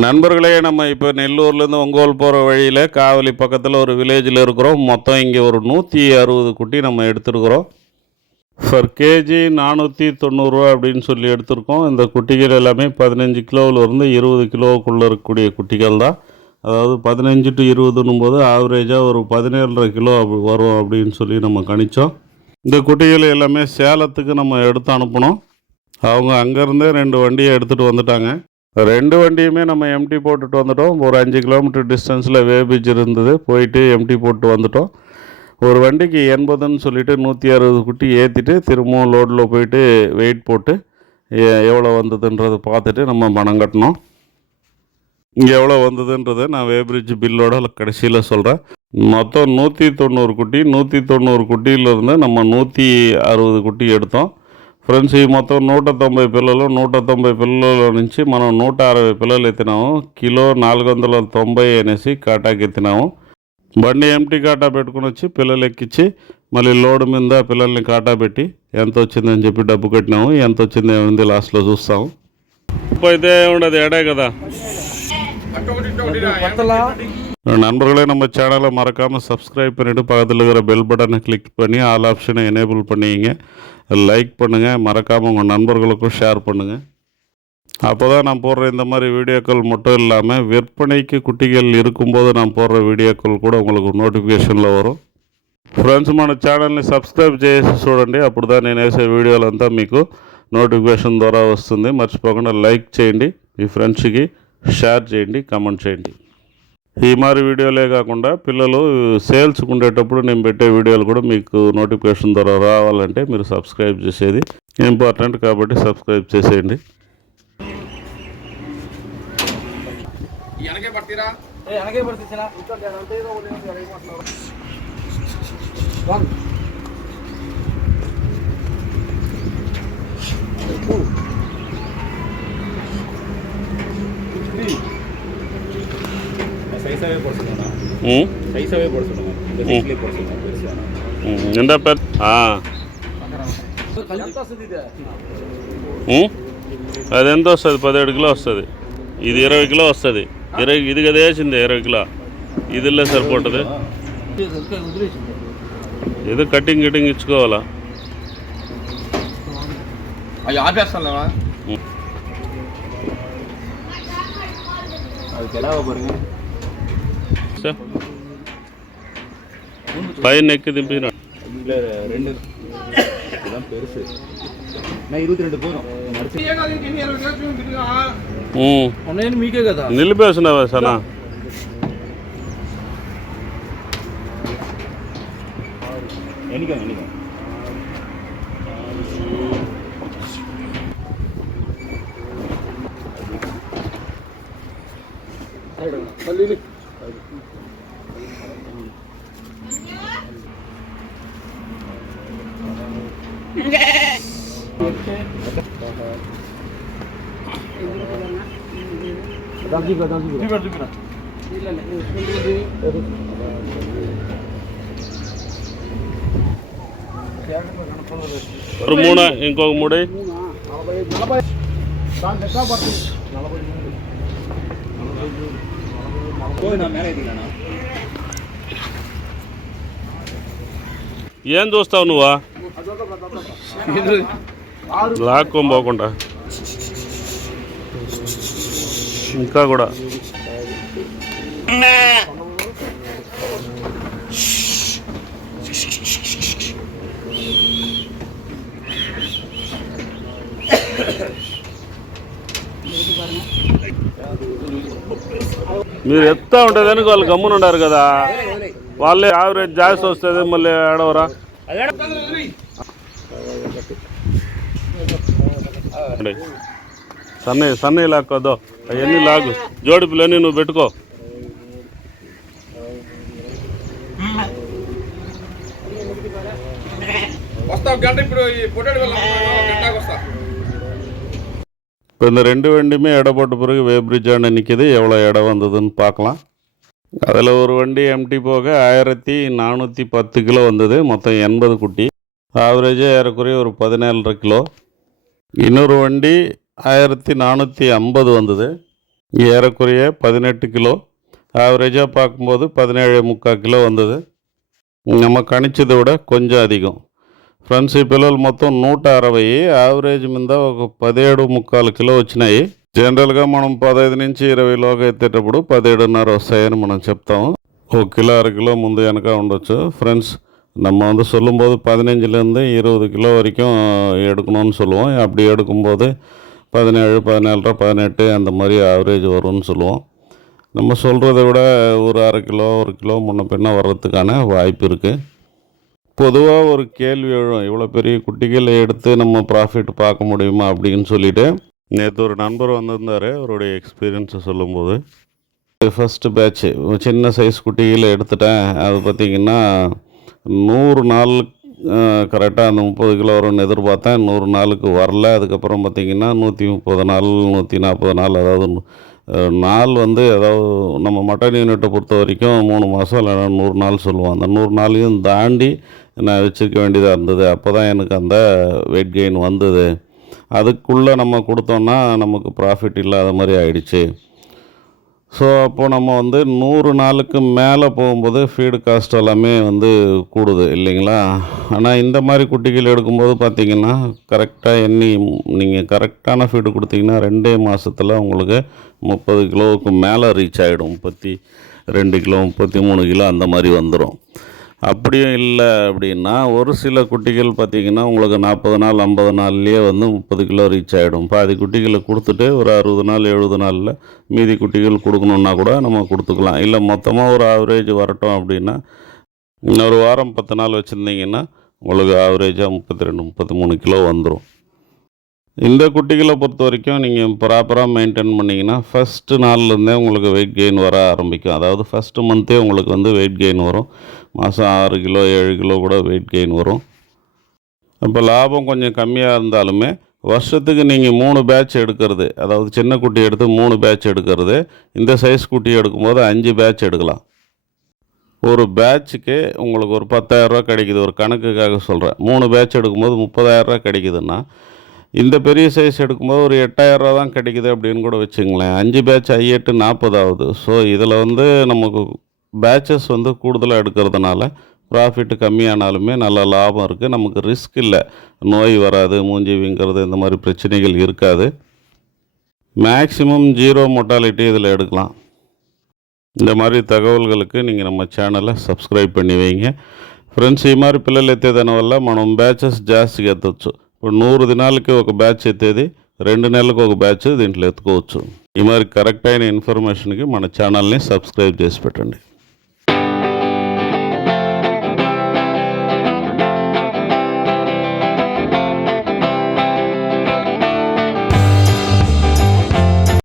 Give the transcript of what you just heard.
நண்பர்களே, நம்ம இப்போ நெல்லூர்லேருந்து ஒங்கோல் போகிற வழியில் காவலி பக்கத்தில் ஒரு வில்லேஜில் இருக்கிறோம். மொத்தம் இங்கே ஒரு 160 குட்டி நம்ம எடுத்துருக்குறோம். ஃபர் கேஜி 490 அப்படின்னு சொல்லி எடுத்திருக்கோம். இந்த குட்டிகள் எல்லாமே 15 கிலோவிலேருந்து 20 கிலோவுக்குள்ளே இருக்கக்கூடிய குட்டிகள் தான். அதாவது 15 டு 20ன்னும் போது ஆவரேஜாக ஒரு 17.5 கிலோ வரும் அப்படின்னு சொல்லி நம்ம கணித்தோம். இந்த குட்டிகள் எல்லாமே சேலத்துக்கு நம்ம எடுத்து அனுப்பணும். அவங்க அங்கேருந்தே 2 வண்டியை எடுத்துகிட்டு வந்துட்டாங்க. 2 வண்டியுமே நம்ம எம்டி போட்டுட்டு வந்துட்டோம். ஒரு 5 கிலோமீட்டர் டிஸ்டன்ஸில் வேபிஜ் இருந்தது, போயிட்டு எம்டி போட்டு வந்துட்டோம். ஒரு வண்டிக்கு 80ன்னு சொல்லிவிட்டு 160 குட்டி ஏற்றிட்டு திரும்பவும் லோடில் போயிட்டு வெயிட் போட்டு எவ்வளோ வந்ததுன்றதை பார்த்துட்டு நம்ம பணம் கட்டணும். இங்கே எவ்வளோ வந்ததுன்றதை நான் வேபிரிட்ஜ் பில்லோட கடைசியில் சொல்கிறேன். மொத்தம் 190 குட்டி. 190 குட்டியிலேருந்து நம்ம 160 కుట్టి எடுத்தோం. ఫ్రెండ్స్, ఈ మొత్తం 190 పిల్లలు 190 పిల్లల నుంచి మనం 160 పిల్లలు ఎత్తినాము. కిలో 490 అనేసి కాటాకి ఎత్తినాము. బండి ఎంటీ కాటా పెట్టుకుని వచ్చి పిల్లలు ఎక్కించి మళ్ళీ లోడ్ మీద పిల్లల్ని కాటా పెట్టి ఎంత వచ్చిందని చెప్పి డబ్బు కట్టినాము. ఎంత వచ్చింది ఏమైంది లాస్ట్లో చూస్తాము. అయితే ఉండదు ఎడే కదా. நண்பர்களே, நம்ம சேனலை மறக்காமல் சப்ஸ்கிரைப் பண்ணிவிட்டு பக்கத்தில் இருக்கிற பெல் பட்டனை கிளிக் பண்ணி ஆல் ஆப்ஷனை எனேபிள் பண்ணிங்க. லைக் பண்ணுங்கள். மறக்காமல் உங்கள் நண்பர்களுக்கும் ஷேர் பண்ணுங்கள். அப்போ தான் நான் போடுற இந்த மாதிரி வீடியோக்கள் மட்டும் இல்லாமல் விற்பனைக்கு குட்டிகள் இருக்கும்போது நான் போடுற వీడియోக்கள் కూడా உங்களுக்கு నోటిఫికేషన్లో వரும். ఫ్రెండ్స్, మన ఛానల్ని సబ్స్క్రైబ్ చేసి చూడండి. అప్పుడు தான் నేను వేసే వీడియోలంతా మీకు నోటిఫికేషన్ ద్వారా వస్తుంది. మర్చిపోకుండా లైక్ చేయండి, మీ ఫ్రెండ్స్కి షేర్ చేయండి, కామెంట్ చేయండి. ఈ మరి వీడియోలే కాకుండా పిల్లలు సేల్స్కి ఉండేటప్పుడు నేను పెట్టే వీడియోలు కూడా మీకు నోటిఫికేషన్ ద్వారా రావాలంటే మీరు సబ్స్క్రైబ్ చేసేది ఇంపార్టెంట్. కాబట్టి సబ్స్క్రైబ్ చేసేయండి. ఎంత అది ఎంత వస్తుంది? 17 కిలో వస్తుంది. ఇది 20 కిలో వస్తుంది. ఇది కదా వేసింది 20 కిలో. ఇదిలే సరిపోతుంది. ఏదో కటింగ్ ఇచ్చుకోవాలా. பையன் நெக்கு திம்பினா 2 பெருசு 22 போதும். మీకే కదా నిలిపేసినావా సనా? ఎనిక ஒரு 3 ఇంకొక 3 ఏం చూస్తావు నువ్వా? లాక్కోపోకుండా ఇంకా కూడా మీరు ఎత్తా ఉంటుందని వాళ్ళు గమ్మున ఉండారు కదా. వాళ్ళే యావరేజ్ జాస్తి వస్తుంది, మళ్ళీ ఆడవరా. సన్నయ్య లాక్కోద్దు, అవన్నీ లాగు. జోడి పిల్లని నువ్వు పెట్టుకో. இப்போ இந்த 2 வண்டியுமே எடை போட்ட பிறகு வேபிரிட்ஜான நிற்கிது. எவ்வளோ எடை வந்ததுன்னு பார்க்கலாம். அதில் ஒரு வண்டி எம்டி போக 1410 கிலோ வந்தது. மொத்தம் 80 குட்டி. ஆவரேஜாக ஏறக்குறைய ஒரு 17.5 கிலோ. இன்னொரு வண்டி 1450 வந்தது. ఏరకుறைய 18 కిలో, యావరేజாக பார்க்கும்போது 17.75 కిలో வந்தது. நம்ம కణించది కూడా కొంచెం అధికం. ఫ్రెండ్స్ ఈ పిల్లలు మొత్తం 160, యావరేజ్ మీద ఒక 17.75 కిలో వచ్చినాయి. జనరల్గా మనం 15 నుంచి 20లోగా ఎత్తేటప్పుడు 17.5 వస్తాయని మనం చెప్తాము. 1 కిలో 1/2 కిలో ముందు వెనక ఉండొచ్చు. ஃப்ரெண்ட்ஸ் நம்ம வந்து சொல்லும்போது 15லேருந்து 20 கிலோ வரைக்கும் எடுக்கணும்னு சொல்லுவோம். அப்படி எடுக்கும்போது 17, 17.5, 18 அந்த மாதிரி ஆவரேஜ் வரும்னு சொல்லுவோம். நம்ம சொல்கிறத விட ஒரு 1/2 கிலோ 1 கிலோ முன்ன பின்ன வர்றதுக்கான வாய்ப்பு இருக்குது. பொதுவாக ஒரு கேள்வி எழும், இவ்வளோ பெரிய குட்டிகளை எடுத்து நம்ம ப்ராஃபிட் பார்க்க முடியுமா அப்படின்னு சொல்லிட்டு. நேற்று ஒரு நண்பர் வந்திருந்தார், அவருடைய எக்ஸ்பீரியன்ஸை சொல்லும்போது. ஃபஸ்ட்டு பேட்ச்சு சின்ன சைஸ் குட்டிகளை எடுத்துட்டேன். அது பார்த்திங்கன்னா 100 நாள் கரெக்டாக அந்த 30 கிலோ வரும்னு எதிர்பார்த்தேன். 100 நாளுக்கு வரல. அதுக்கப்புறம் பார்த்திங்கன்னா 130 நாள் 140 நாள், அதாவது நாள் வந்து அதாவது நம்ம மட்டன் யூனிட்டை பொறுத்த வரைக்கும் 3 மாதம் இல்லைனா 100 நாள் சொல்லுவோம். அந்த 100 நாளையும் தாண்டி நான் வச்சுருக்க வேண்டியதாக இருந்தது. அப்போ தான் எனக்கு அந்த வெயிட் கெயின் வந்தது. அதுக்குள்ளே நம்ம கொடுத்தோன்னா நமக்கு ப்ராஃபிட் இல்லாத மாதிரி ஆயிடுச்சு. ஸோ அப்போது நம்ம வந்து 100 நாளுக்கு மேலே போகும்போது ஃபீடு காஸ்ட் எல்லாமே வந்து கூடுது இல்லைங்களா. ஆனால் இந்த மாதிரி குட்டிகள் எடுக்கும்போது பார்த்திங்கன்னா கரெக்டாக நீங்கள் கரெக்டான ஃபீடு கொடுத்தீங்கன்னா 2 மாதத்தில் உங்களுக்கு 30 கிலோவுக்கு மேலே ரீச் ஆகிடும். 32 கிலோ 33 கிலோ அந்த மாதிரி வந்துடும். அப்படியும் இல்லை அப்படின்னா ஒரு சில குட்டிகள் பார்த்திங்கன்னா உங்களுக்கு 40 நாள் 50 நாள்லேயே வந்து 30 கிலோ ரீச் ஆகிடும். பாதி குட்டிகளை கொடுத்துட்டு ஒரு 60 நாள் 70 நாளில் மீதி குட்டிகள் கொடுக்கணுன்னா கூட நம்ம கொடுத்துக்கலாம். இல்லை மொத்தமாக ஒரு ஆவரேஜ் வரட்டும் அப்படின்னா இன்னொரு வாரம் 10 நாள் வச்சுருந்தீங்கன்னா உங்களுக்கு ஆவரேஜாக 32 33 கிலோ வந்துடும். இந்த குட்டிகளை பொறுத்த வரைக்கும் நீங்கள் ப்ராப்பராக மெயின்டைன் பண்ணிங்கன்னா ஃபஸ்ட்டு நாள்லேருந்தே உங்களுக்கு வெயிட் கெயின் வர ஆரம்பிக்கும். அதாவது ஃபஸ்ட்டு மந்த்தே உங்களுக்கு வந்து வெயிட் கெயின் வரும். மாதம் 6 கிலோ 7 கிலோ கூட வெயிட் கெயின் வரும். இப்போ லாபம் கொஞ்சம் கம்மியாக இருந்தாலுமே வருஷத்துக்கு நீங்கள் 3 பேட்ச் எடுக்கிறது, அதாவது சின்ன குட்டி எடுத்து 3 பேட்ச் எடுக்கிறது, இந்த சைஸ் குட்டி எடுக்கும்போது 5 பேட்ச் எடுக்கலாம். ஒரு பேட்சுக்கு உங்களுக்கு ஒரு 10,000 கிடைக்குது. ஒரு கணக்குக்காக சொல்கிறேன். 3 பேட்ச் எடுக்கும்போது 30,000 கிடைக்குதுன்னா இந்த பெரிய சைஸ் எடுக்கும்போது ஒரு 8,000 தான் கிடைக்குது அப்படின்னு கூட வச்சுங்களேன். 5 பேட்ச் 8 40 ஆகுது. ஸோ இதில் வந்து நமக்கு பேட்சஸ் வந்து கூடுதலாக எடுக்கிறதுனால ப்ராஃபிட் கம்மியானாலுமே நல்ல லாபம் இருக்குது. நமக்கு ரிஸ்க் இல்லை, நோய் வராது, மூஞ்சி வீங்கிறது இந்த மாதிரி பிரச்சனைகள் இருக்காது. மேக்ஸிமம் 0 மொர்டாலிட்டி இதில் எடுக்கலாம். இந்த மாதிரி தகவல்களுக்கு நீங்கள் நம்ம ఛానల్ సబ్స్క్రైబ్ பண்ணி வைங்க. ఫ్రెండ్స్ ఈ మరి పిల్లలు ఎత్తేదాని వల్ల మనం బ్యాచెస్ జాస్తిగా ఎత్తవచ్చు. ఇప్పుడు 100 దినాలకి ఒక బ్యాచ్ ఎత్తేది 2 నెలలకు ఒక బ్యాచ్ దీంట్లో ఎత్తుకోవచ్చు. ఈ మరి కరెక్ట్ అయిన ఇన్ఫర్మేషన్కి మన ఛానల్ని సబ్స్క్రైబ్ చేసి పెట్టండి.